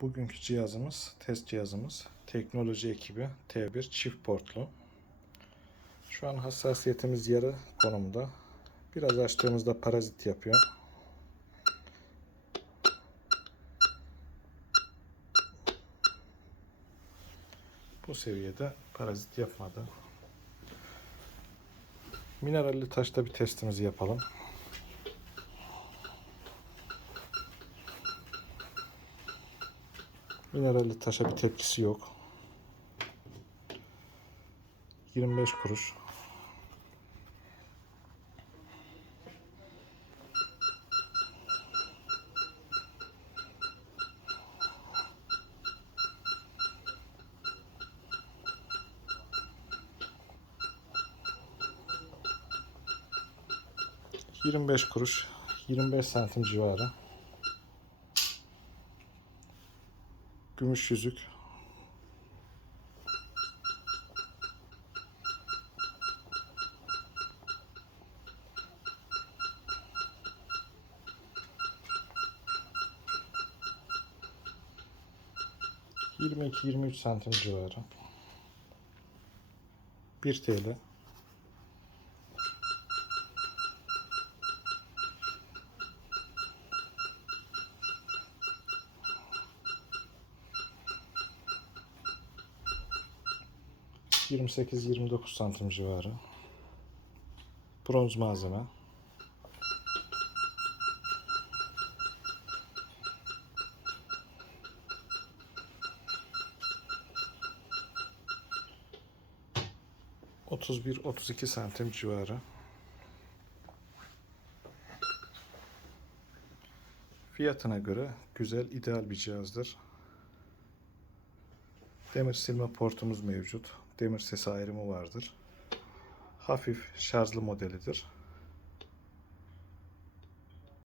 Bugünkü cihazımız, test cihazımız teknoloji ekibi T1 çift portlu. Şu an hassasiyetimiz yarı konumda. Biraz açtığımızda parazit yapıyor. Bu seviyede parazit yapmadı. Mineralli taşta bir testimizi yapalım. Mineralli taşa bir tepkisi yok. 25 kuruş. Yirmi beş kuruş, 25 santim civarı. Gümüş yüzük. Yirmi iki, yirmi üç santim civarı. 1 TL. Yirmi sekiz, yirmi dokuz santim civarı. Bronz malzeme. Otuz bir, otuz iki santim civarı. Fiyatına göre güzel, ideal bir cihazdır. Demir silme portumuz mevcut. Demir sesi ayrımı vardır. Hafif şarjlı modelidir.